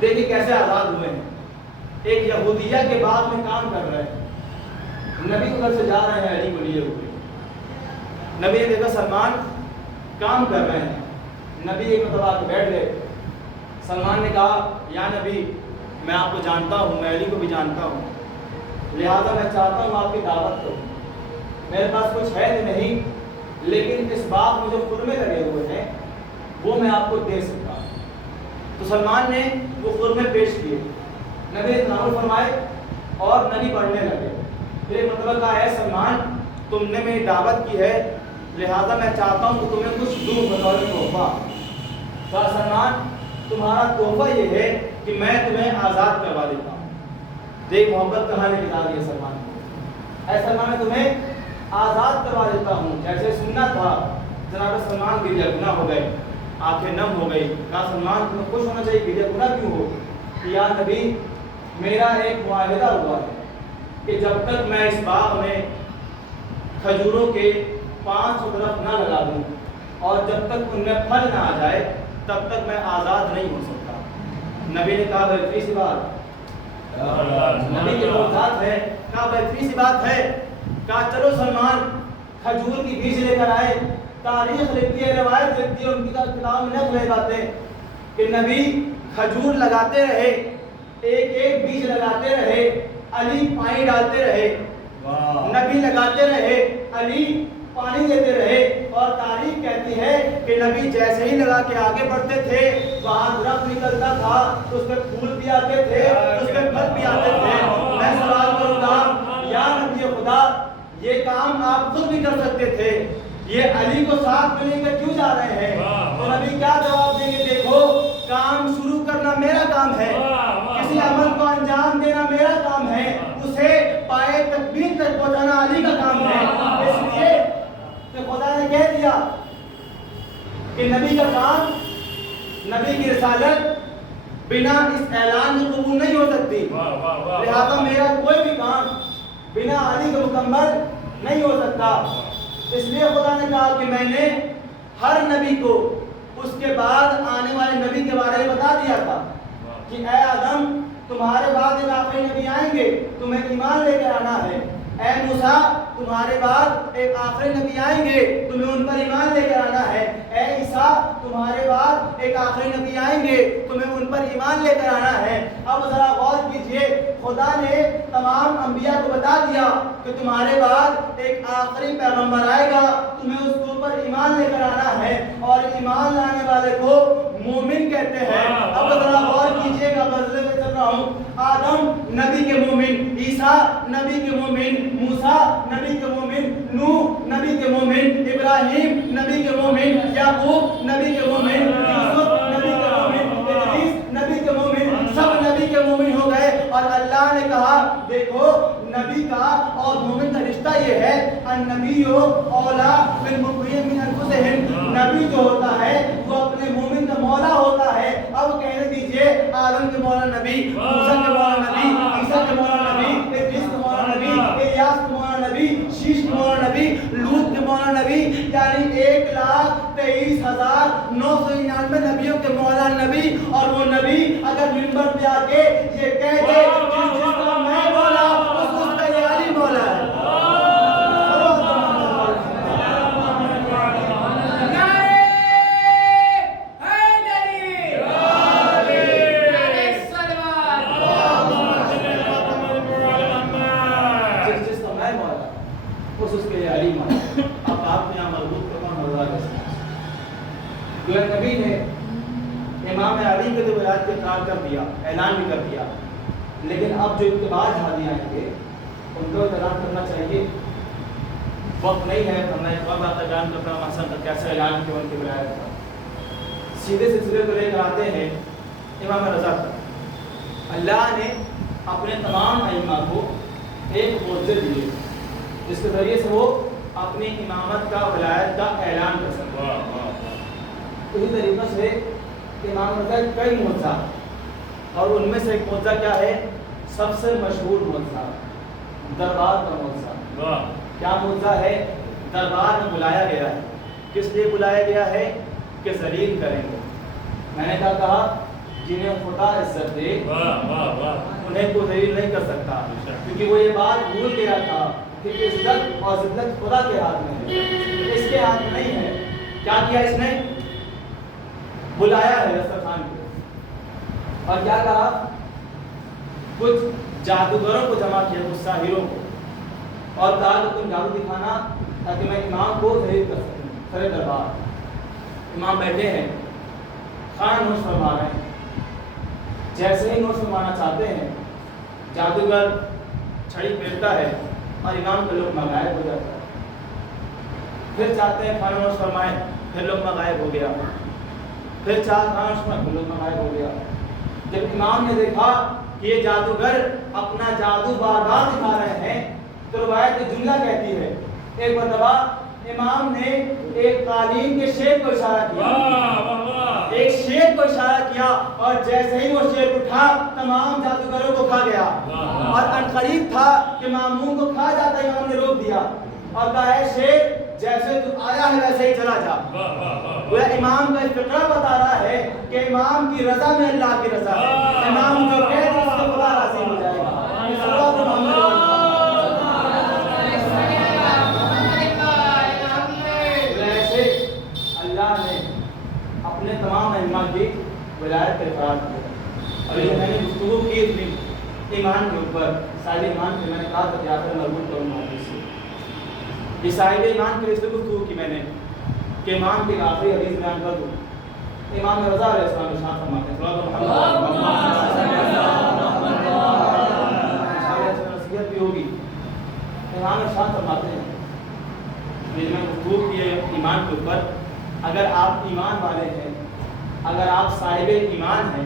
دیکھیے کیسے آزاد ہوئے ہیں. ایک یہودیہ کے بعد میں کام کر رہے ہیں, نبی کو گھر سے جا رہے ہیں علی کو لیے ہوئے. نبی نے دیکھا سلمان کام کر رہے ہیں. نبی ایک مرتبہ آ کے بیٹھ گئے. سلمان نے کہا یا نبی میں آپ کو جانتا ہوں, میں علی کو بھی جانتا ہوں, لہٰذا میں چاہتا ہوں آپ کی دعوت کروں. میرے پاس کچھ ہے نہیں لیکن اس بات میں جو خرمے لگے ہوئے ہیں وہ میں آپ کو دے سکتا ہوں. تو سلمان نے وہ خرمے پیش کیے. نبی نے تناول فرمائے اور نبی پڑھنے لگے. پھر ایک مرتبہ کہا ہے سلمان تم نے میری دعوت کی ہے لہٰذا میں چاہتا ہوں کہ تمہیں کچھ دوں بطور تحفہ. کہا سلمان تمہارا تحفہ یہ ہے کہ میں تمہیں آزاد کروا دیتا ہوں. دیکھ محبت کہاں نے بتا دی سلمان کو. اے سلمان میں تمہیں آزاد کروا دیتا ہوں. جیسے سننا تھا جناب سلمان گریہ گناہ ہو گئے, آنکھیں نم ہو گئی. کہا سلمان تمہیں خوش ہونا چاہیے, گریہ گناہ کیوں ہو؟ کہ یا نبی میرا ایک معاہدہ ہوا ہے کہ جب تک میں اس باغ میں کھجوروں کے 500 درخت نہ لگا دوں اور جب تک ان میں پھل نہ آ جائے تب تک میں آزاد نہیں ہو سکتا. نبی نے کہا بہتری سی بات, نبی کے موضوعات ہے. کہا بہتری سی بات ہے. کہا چلو سلمان کھجور کی بیج لے کر آئے. تاریخ لکھتی ہے, روایت لکھتی ہے, ان کی کتاب میں نقل ہے باتیں کہ نبی کھجور لگاتے رہے, ایک ایک بیج لگاتے رہے, علی پانی ڈالتے رہے. نبی لگاتے رہے, علی پانی دیتے رہے. اور تاریخ کہتی ہے کہ نبی جیسے ہی لگا کے آگے بڑھتے تھے وہاں درخت نکلتا تھا, اس میں پھول بھی آتے تھے, اس میں پھل بھی آتے تھے. میں سوال کروں گا یا نبی خدا یہ کام آپ خود بھی کر سکتے تھے, یہ علی کو ساتھ میں لے کر کیوں جا رہے ہیں؟ تو نبی کیا جواب دیں گے؟ دیکھو کام شروع کرنا میرا کام ہے, کسی عمل کو انجام دینا میرا کام ہے, اسے پائے تکبیر تک پہنچانا علی کا کام ہے. اس لیے کہ خدا نے کہہ دیا کہ نبی کا کام, نبی کی رسالت بنا اس اعلان کے قبول نہیں ہو سکتی. لہذا میرا کوئی بھی کام بنا علی کے مکمل نہیں ہو سکتا. اس لیے خدا نے کہا کہ میں نے ہر نبی کو اس کے بعد آنے والے نبی کے بارے میں بتا دیا تھا کہ اے آدم تمہارے بعد ایک آخری نبی آئیں گے, تمہیں ایمان لے کر آنا ہے. اے موسیٰ تمہارے بعد ایک آخری نبی آئیں گے, تمہیں ان پر ایمان لے کر آنا ہے. اے عیسیٰ تمہارے بعد ایک آخری نبی آئیں گے, تمہیں ان پر ایمان لے کر آنا ہے. اب ذرا غور کیجئے, خدا نے تمام انبیاء کو بتا دیا کہ تمہارے بعد ایک آخری پیغمبر آئے گا, تمہیں اس کے اوپر ایمان لے کر آنا ہے, اور ایمان لانے والے کو مومن کہتے ہیں. اب ذرا غور کیجئے گا, مسئلے میں چل رہا ہوں. آدم نبی کے مومن, عیسیٰ نبی کے مومن, موسیٰ نبی کے مومن, نوح نبی کے مومن, ابراہیم نبی کے مومن, یعقوب نبی کے مومن, یوسف نبی کے مومن, ادریس نبی کے مومن, سب نبی کے مومن ہو گئے. اور اللہ نے کہا دیکھو نبی کا اور مومن کا رشتہ یہ ہے, النبی اولا بالمؤمنین من انفسہم. نبی جو ہوتا ہے وہ اپنے مومن کا مولا ہوتا ہے. اب کہنے دیجئے آدم کے مولا نبی, موسیٰ کے مولا نبی, عیسیٰ کے مولا نبی, ادریس کے مولا نبی, الیاس کے مولا نبی, شیش کے مولا نبی, لوط کے مولا نبی, یعنی 1,23,999 نبیوں کے مولا نبی. اور وہ نبی اگر منبر پہ آ کے یہ کہہ دے جس کا میں مولا اس کا یہ علی مولا ہے. نبی نے امام علی کے تو بیعت کے اقرار کر دیا, اعلان بھی کر دیا, لیکن اب جو اتباع ہادی آئیں گے ان کو اعلان کرنا چاہیے. وقت نہیں ہے ہم نے ایک اور بات بیان کرتا ہوں حسن کا کیسے اعلان کیا ان کی ولایت کا. سیدھے سلسلے کو لے کر آتے ہیں امام رضا کا. اللہ نے اپنے تمام ائمہ کو ایک معجزے دیے جس کے ذریعے سے وہ اپنی امامت کا ولایت کا اعلان کر سکتے ہیں. اسی طریقے سے امام رضا کئی معجزہ اور ان میں سے ایک معجزہ کیا ہے سب سے مشہور معجزہ دربار کا معجزہ. کیا معجزہ ہے؟ دربار میں بلایا گیا ہے. کس لیے بلایا گیا ہے؟ کہ ذلیل کریں گے. میں نے کہا جنہیں خدا عزت دے انہیں کوئی ذلیل نہیں کر سکتا کیونکہ وہ یہ بات بھول گیا تھا کہ عزت اور ذلت خدا کے ہاتھ میں ہے اس کے ہاتھ میں نہیں ہے. کیا کیا اس نے؟ بلایا ہے دسترخوان کو اور کیا کہا کچھ جادوگروں کو جمع کیا کچھ ساحروں کو اور کہا کہ تم جادو دکھانا تاکہ میں امام کو ذلیل کر سکوں. سرے دربار امام بیٹھے ہیں خان نوش فرما رہے ہیں. جیسے ہی نوش فرمانا چاہتے ہیں جادوگر چھڑی پھیرتا ہے اور امام کے لوگ غائب ہو جاتا ہے. پھر چاہتے ہیں خان نوش فرمائے پھر لوگ غائب ہو گیا. پھر چار خان نوش فرمائے پھر لوگ غائب ہو گیا. جب امام نے دیکھا کہ یہ جادوگر اپنا جادو بار بار دکھا رہے ہیں تو روایت جملہ کہتی ہے ایک مرتبہ امام نے ایک قالین کے شیر کو اشارہ کیا. ایک شیر کو اشارہ کیا اور جیسے ہی وہ شیر اٹھا تمام جادوگروں کو کھا گیا اور عنقریب تھا کہ مامون کو کھا جاتا. امام نے روک دیا اور کہا ہے شیر جیسے تو آیا ہے ویسے ہی چلا جا. وہ امام کا فقرہ بتا رہا ہے کہ امام کی رضا میں اللہ کی رضا ہے. امام جو کہہ دے اس سے خدا راضی ہو جائے گا. اپنے تمام ائمہ کی ولایت کا اقرار کیا. اور یہ میں نے گفتگو کی تھی ایمان کے اوپر صاحب ایمان کے. میں نے کہا تھا کہ آخر مربوط کروں حدیث سے یہ صاحب ایمان کے اس لیے گفتگو کی میں نے کہ امام کی آخری حدیث بیان کر دوں. امام رضا علیہ السلام ارشاد فرماتے ہیں نصیحت بھی ہوگی. امام ارشاد فرماتے ہیں میں گفتگو کی ہے ایمان کے اوپر. اگر آپ ایمان والے ہیں اگر آپ صاحب ایمان ہیں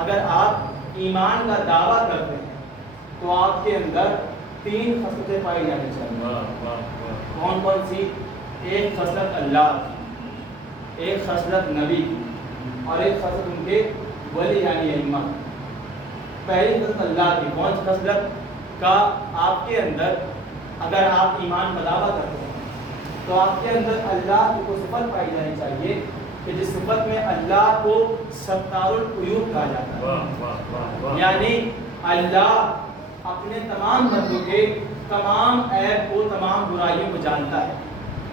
اگر آپ ایمان کا دعویٰ کرتے ہیں تو آپ کے اندر 3 خصلتیں پائی جانی چاہیے. کون کون سی؟ ایک خصلت اللہ کی, ایک خصلت نبی کی اور ایک خصلت ان کے ولی یعنی ائمہ. پہلی خصلت اللہ کی. کون سی خصلت کا؟ آپ کے اندر اگر آپ ایمان کا دعویٰ کرتے ہیں تو آپ کے اندر اللہ کی کوئی صفت پائی جانی چاہیے کہ جس صفت میں اللہ کو ستار العیوب کہا جاتا ہے. یعنی اللہ اپنے تمام بندوں کے تمام عیب کو تمام برائیوں کو جانتا ہے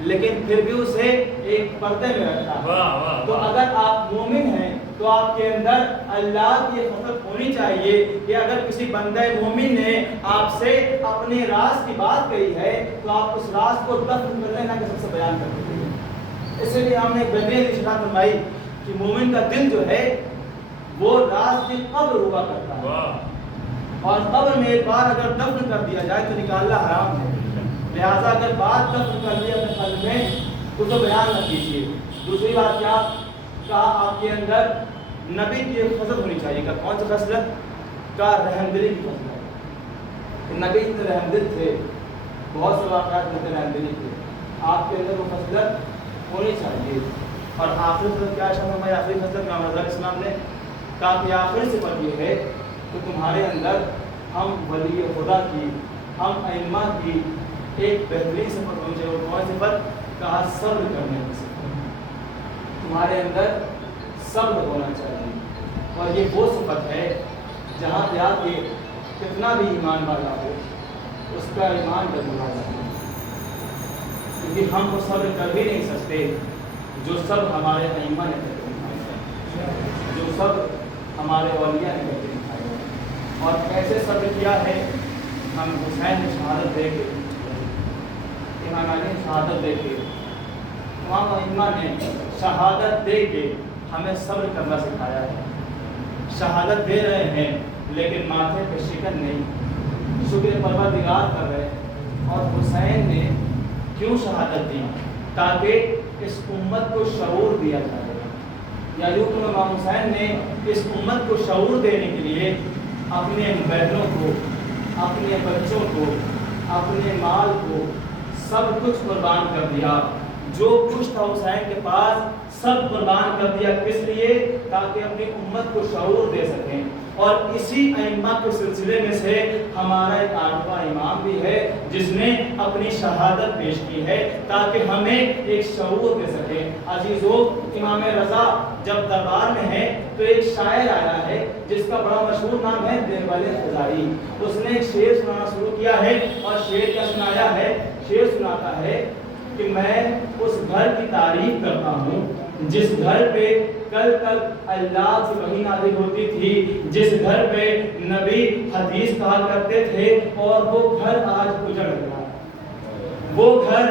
لیکن پھر بھی اسے ایک پردے میں رکھتا ہے. تو اگر آپ مومن ہیں تو آپ کے اندر اللہ کی خصلت ہونی چاہیے کہ اگر کسی بندہ مومن نے آپ سے اپنے راز کی بات کہی ہے تو آپ اس راز کو دفن کرنے نہ کہ سب سے بیان کر دیتے ہیں. اس لیے ہم نے بہترین ارشاد فرمائی کہ مومن کا دل جو ہے وہ راز کی قبر ہوا کرتا ہے اور قبر میں ایک بار اگر دفن کر دیا جائے تو نکالنا حرام ہے. لہٰذا اگر بات دفن کر دی اپنے قلب میں تو اسے بیان نہ کیجیے. دوسری بات کیا کہا؟ آپ کے اندر نبی کی ایک خصلت ہونی چاہیے. کا کون سی خصلت؟ کا رحم دلی کی خصلت. نبی اتنے رحم دل تھے, بہت سے واقعات میں رحم دلی تھے. آپ کے اندر وہ خصلت ہونی چاہیے. اور آخری خصلت کیا ہے؟ ہماری آخری خصلت امام رضا علیہ السلام نے کہا کہ آخری صفت یہ ہے کہ تمہارے اندر ہم ولی خدا کی ہم ائمہ کی ایک بہترین صفت ہونی چاہیے. وہ کون صفت؟ کہا صبر کرنے کی صفت. تمہارے اندر صبر ہونا چاہیے اور یہ وہ صفت ہے جہاں پہ آپ کے کتنا بھی ایمان والا ہو اس کا ایمان بدلا جاتا ہے. کیونکہ ہم وہ صبر کر بھی نہیں سکتے جو سب ہمارے ائمہ نے کر کے دکھایا ہے, جو سب ہمارے اولیاء نے کر کے دکھایا ہے. اور کیسے صبر کیا ہے؟ ہم حسین نے شہادت دے کے, امام علی نے شہادت دے کے, تمام ائمہ نے شہادت دے کے ہمیں صبر کرنا سکھایا ہے. شہادت دے رہے ہیں لیکن ماتھے پہ شکن نہیں, شکر پروردگار کر رہے ہیں. اور حسین نے کیوں شہادت دی؟ تاکہ اس امت کو شعور دیا جائے. یا یوں کہ امام حسین نے اس امت کو شعور دینے کے لیے اپنے بہنوں کو، اپنے بچوں کو، اپنے مال کو سب کچھ قربان کر دیا. جو کچھ تھا حسین کے پاس سب قربان کر دیا. کس لیے؟ تاکہ اپنی امت کو شعور دے سکیں. اور اسی ائمہ کے سلسلے میں سے ہمارا ایک آٹھواں امام بھی ہے جس نے اپنی شہادت پیش کی ہے تاکہ ہمیں ایک شعور دے سکیں. عزیزو، امام رضا جب دربار میں ہے تو ایک شاعر آیا ہے جس کا بڑا مشہور نام ہے بیربل خزائی. اس نے ایک شعر سنانا شروع کیا ہے اور شعر کیا سنایا ہے؟ شعر سناتا ہے کہ میں اس گھر کی تعریف کرتا ہوں جس گھر پہ کل تک اللہ کی وحی نازل ہوتی تھی، جس گھر پہ نبی حدیث کہا کرتے تھے، اور وہ گھر آج اجڑ گیا. وہ گھر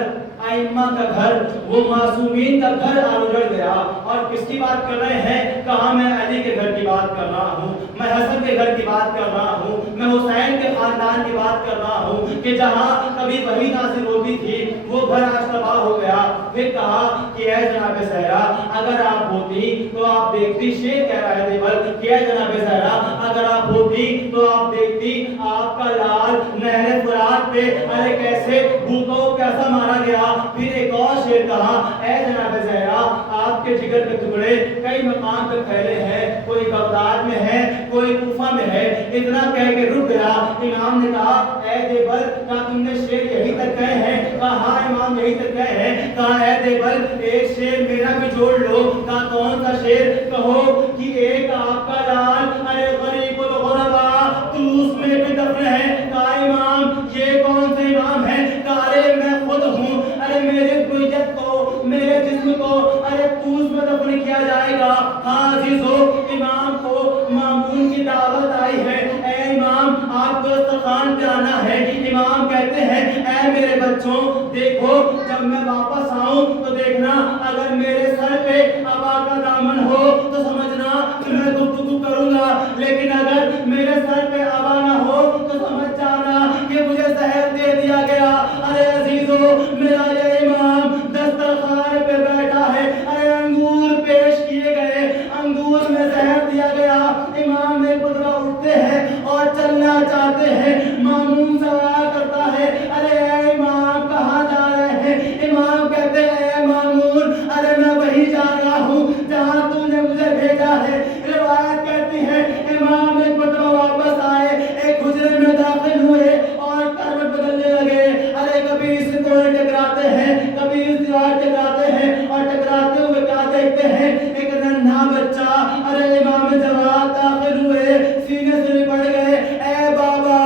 ائمہ کا گھر، وہ معصومین کا گھر آج اجڑ گیا. اور کس کی بات کر رہے ہیں؟ کہاں میں علی کے گھر کی بات کر رہا ہوں، میں حسن کے گھر کی بات کر رہا ہوں، میں حسین کے خاندان کی بات کر رہا ہوں کہ جہاں کبھی وحی نازل ہوتی تھی وہ گھر آج تباہ ہو گیا. پھر کہا کہ اے جناب زہرا اگر آپ ہوتی تو آپ دیکھتی، شیر کہہ رہا ہے دیول کہ اے جناب زہرا اگر آپ ہوتی تو آپ دیکھتی آپ کا لال نہر فرات پہ ارے کیسے بھوکوں کیسا مارا گیا. پھر ایک اور شیر کہا اے جناب زہرا آپ کے جگر کے ٹکڑے کئی مقام پہ پھیلے ہیں، کوئی بغداد میں ہے، کوئی کوفہ میں ہے. اتنا کہہ کے رک گیا. امام نے کہا اے دیول کیا تم نے شیر یہی تک کہے ہیں؟ کہا ہاں امام یہی تک کہے ہیں. کہا اے دیول ایک شیر میرا بھی جوڑ لو. کہا کون سا شیر؟ کہو کہ ایک آپ کا لال ارے غریب الغربا طوس میں بھی دفن ہے. کہا امام یہ کون سے امام ہے؟ کہا ارے میں خود ہوں. ارے میرے گویت کو، میرے جسم کو ارے طوس میں دفن کیا جائے گا. ہاں عزیزو، امام کو مامون کی دعوت آئی ہے. اے امام آپ کو دسترخوان پہ آنا ہے. امام کہتے ہیں اے میرے بچوں دیکھو جب میں واپس آؤں تو دیکھنا اگر میرے سر پہ عبا کا دامن ہو تو سمجھنا کہ میں گفتگو کروں گا، لیکن اگر میرے سر پہ عبا نہ ہو تو سمجھ جانا کہ مجھے زہر دے دیا گیا. ارے عزیزو، میرا یہ امام دسترخوان پہ بیٹھا ہے. ارے انگور پیش کیے گئے، انگور میں زہر دیا گیا. امام ایک مرتبہ اٹھتے ہیں اور چلنا چاہتے ہیں. مامون سوال کرتا ہے ارے اے امام کہاں جا رہے ہیں؟ امام کہتے ہیں اے مامون ارے میں وہی جا رہا ہوں جہاں تم نے مجھے بھیجا ہے. روایت کہتی ہے امام ایک مرتبہ واپس آئے، ایک حجرے میں داخل ہوئے اور کروٹ بدلنے لگے. ارے کبھی اس کونے ٹکراتے ہیں، کبھی اس دیوار ٹکراتے ہیں، اور ٹکراتے ہوئے کیا دیکھتے ہیں؟ ایک ننھا بچہ. ارے امام جواب داخل ہوئے، سینے سے لپٹ گئے. اے بابا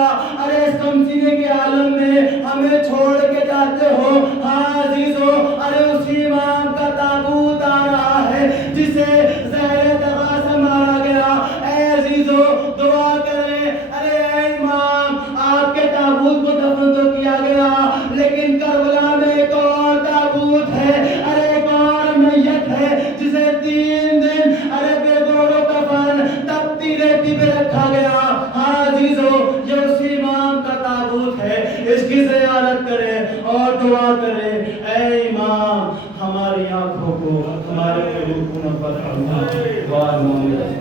ارے اس کم سینے کے عالم میں ہمیں چھوڑ کے جاتے ہو؟ ہاں عزیزو، ارے اسی امام کا تابوت آ رہا ہے جسے زہر دغا سے مارا گیا. اے عزیزو دعا کریں. ارے اے امام آپ کے تابوت کو دفن تو کیا گیا لیکن کربلا میں ایک اور تابوت ہے، ارے ایک اور میت ہے جسے 3 دن ارے بے گوڑ و کفن تپتی ریتی پہ رکھا گیا. ہاں عزیزو یہ اسی امام کا تابوت ہے. اس کی زیارت کریں اور دعا کریں. اے امام ہماری آنکھوں کو، ہمارے قلوب کو نور فرما. دعا مانگیں.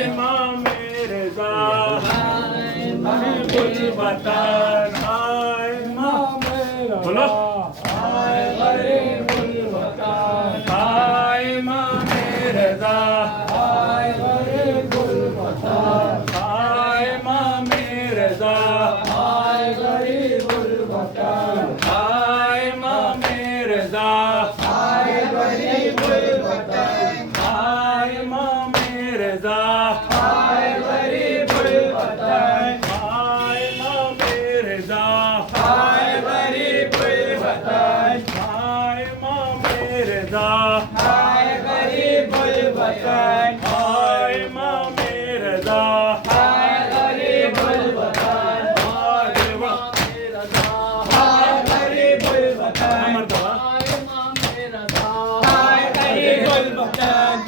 امام رضا کچھ بتانا امام بولو غریب الوطن امام رضا غریب الوطن امام رضا غریب الوطن امام رضا غریب الوطن امام رضا غریب الوطن امام رضا غریب الوطن امام رضا غریب الوطن امام رضا غریب الوطن غریب الوطن غریب الوطن امام رضا غریب الوطن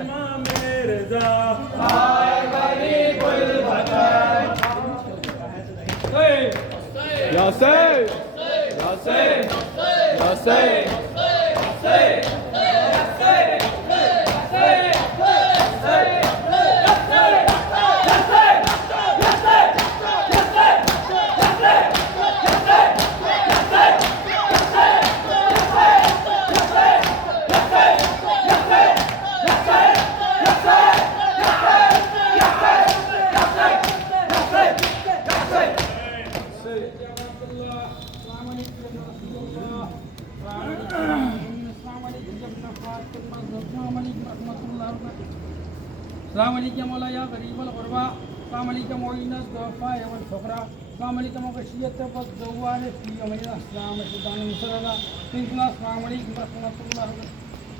امام رضا غریب الوطن السلام علیکم مولا یا غریب الغربا السلام علیکم معین الضعفاء والفقراء السلام علیکم غشیت والزوال فی یومنا السلام سلطان مسرلا انتنا السلام علیکم ورحمۃ اللہ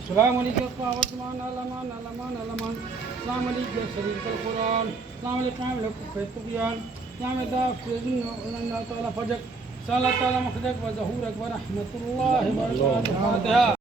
السلام علیکم قوتمان علمان علمان علمان السلام علیکم شریف القرآن السلام علیکم لکم فیتقیان یا مداف فیزن اللہ تعالی فجق صلی اللہ تعالی مخدق و ظہورک ورحمۃ اللہ وبرکاتہ.